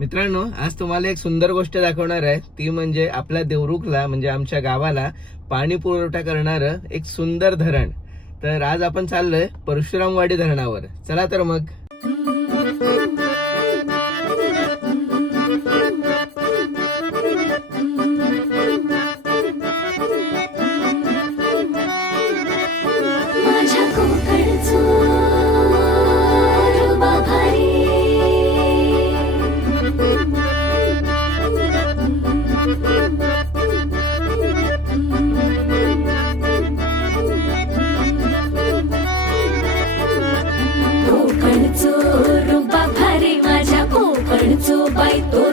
मित्रांनो, आज तुम्हाला एक सुंदर गोष्ट दाखवणार आहे. ती म्हणजे आपल्या देवरुखला म्हणजे आमच्या गावाला पाणी पुरवठा करणारं एक सुंदर धरण. तर आज आपण चाललोय परशुरामवाडी धरणावर. चला तर मग. बाई तो